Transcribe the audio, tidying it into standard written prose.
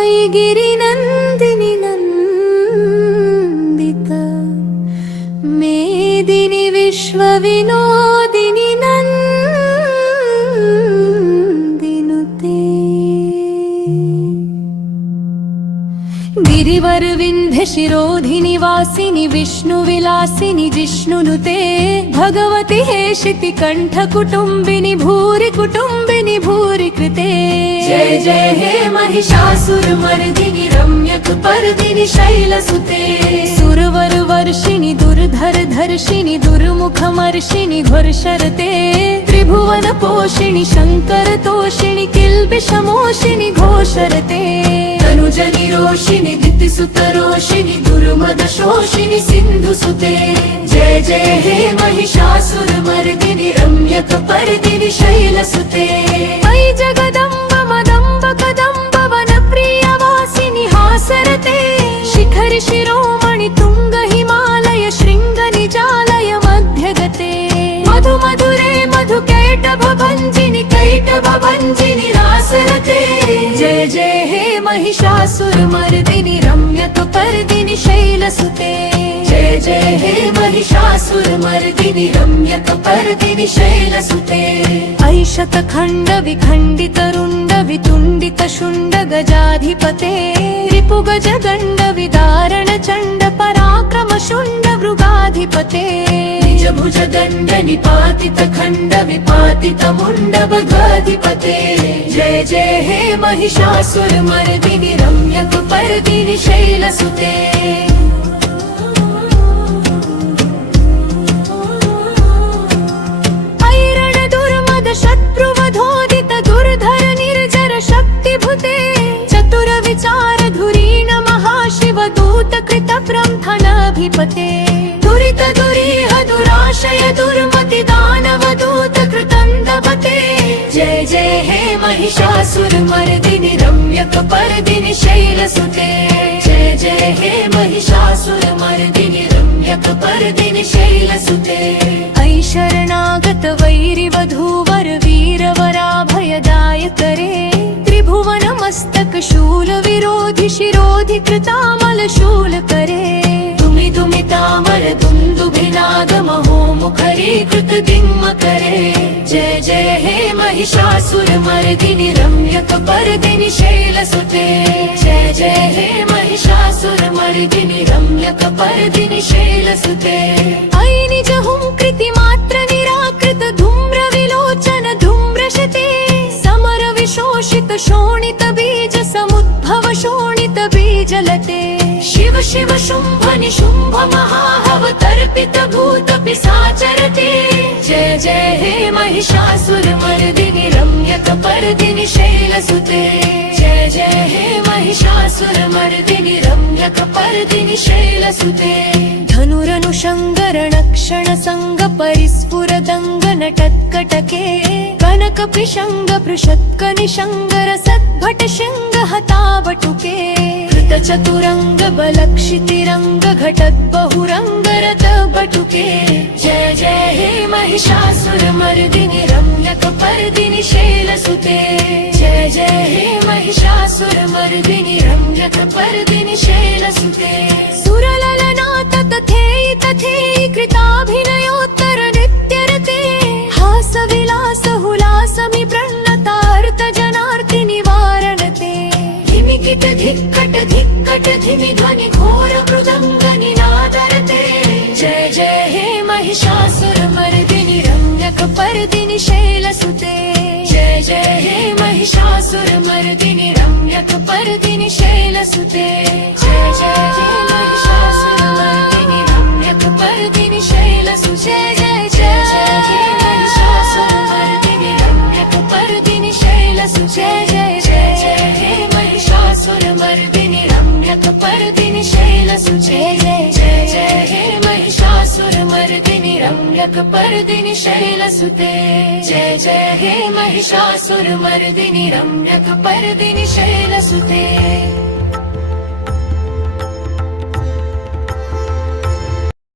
ऐगिरिनन्दिनि नन्दित मेदिनि विश्वविनोदिनि नन्दिनुते गिरिवर विन्ध्य शिरोधिनि वासिनि विष्णुविलासिनि जिष्णुनुते भगवति हेशिति कण्ठ कुटुम्बिनि भूरि कुटुम्बिनि भूरि कृते जय जय हे महिषासुरमर्दिनि रम्यकपर्दिनि शैलसुते सुरवर वर्षिणि दुर्धर धर्षिणि दुर्मुखमर्षिणि घोरशरते त्रिभुवन पोषिणि शङ्कर तोषिणि किल्बिषमोषिणि घोषरते तनुजनि रोषिणि दितिसुतरोषिणि दुर्मद शोषिणि सिन्धुसुते जय जय हे महिषासुरमर्दिनि रम्यकपर्दिनि शैलसुते अयि जगदम्ब मदम्ब कदम्ब वनप्रियवासिनि हासरते शिखरि शिरोमणि तुङ्ग हिमालय शृङ्ग निजालय मध्यगते मधु मधुरे मधुकैटभभञ्जिनि कैटभभञ्जिनि रासरते जय जय हे महिषासुरमर्दिनि रम्यकपर्दिनि शैलसुते जय जय हे महिषासुरमर्दिनि रम्यकपर्दिनि शैलसुते ऐशतखण्ड विखण्डित रुण्ड वितुण्डित शुण्ड गजाधिपते रिपुगज गण्ड विदारण चण्ड पराक्रम शुण्ड मृगाधिपते निज भुज दण्ड निपातित खण्ड विपातित मुण्ड भगाधिपते जय जय हे महिषासुरमर्दिनि रम्यकपर्दिनि शैलसुते शत्रुवधोदित दुर्धर निर्जर शक्तिभुते चतुर विचार धुरीण महाशिव दूत कृत ब्रह्मणाभिपते दुरित दुरीह दुराशय दुर्मति दानव दूत कृतन्दपते जय जय हे महिषासुरमर्दिनि रम्यकपर्दिनि शैलसुते जय जय हे महिषासुरमर्दिनि रम्यकपर्दिनि शैलसुते ऐ शरणागत वैरिवधूवर वीरवराभयदायकरे त्रिभुवन मस्तक शूल विरोधि शिरोधि कृतामल शूल करे दुमि दुमि तामर दुन्दुभिनाद महो मुखरी कृत दिङ्म करे जय जय हे महिषासुरमर्दिनि रम्यकपर्दिनि शैलसुते जय जय हे महिषासुरमर्दिनि रम्यकपर्दिनि शैलसुते ऐ निज हुंकृति मात्र निराकृत धूम्र विलोचन धूम्रशते समर विशोषित शोणित बीज समुद्भव शोणित बीजलते शिव शिव शुम्भ निशुम्भ महाहव तर्पित भूत पिशाचरते जय जय हे महिषासुरमर्दिनि रम्यकपर्दिनि शैलसुते जय जय हे महिषासुरमर्दिनि रम्यकपर्दिनि शैलसुते धनुरनुषङ्गरणक्षण संग परिस्फुरदङ्ग नटत्कटके कनक पिशङ्ग पृषत्क निशङ्गर सद्भट शृङ्ग हतावटुके कृत चतुरङ्ग बलक्षितिरङ्ग घटद् बहुरङ्गरत बटुके जय जय हे महिषासुरमर्दिनि रम्यकपर्दिनि शैलसुते जय जय हे महिषासुरमर्दिनि रम्यकपर्दिनि शैलसुते सुरललनाथ तथेयि तथेयि कृताभिनयोत्तर नृत्यरते हासविलास हुलासमि प्रणतार्त जनार्ति निवारणते धिमिकिट धिक्कट धिक्कट धिमि ध्वनि घोर मृदङ्ग निनादरते जय जय हे महिषासुरमर्दिनि रम्यकपर्दिनि शैलसुते जय जय हे महिषासुरमर्दिनि रम्यकपर्दिनि शैलसुते जय जय हे महिषासुरमर्दिनि रम्यकपर्दिनि शैलसुते जय जय हे महिषासुरमर्दिनि रम्यकपर्दिनि शैलसुते जय जय हे महिषासुरमर्दिनि रम्यकपर्दिनि शैलसुते जय जय हे महिषासुरमर्दिनि रम्यकपर्दिनि शैलसुते जय जय हे महिषासुरमर्दिनि रम्यकपर्दिनि शैलसुते।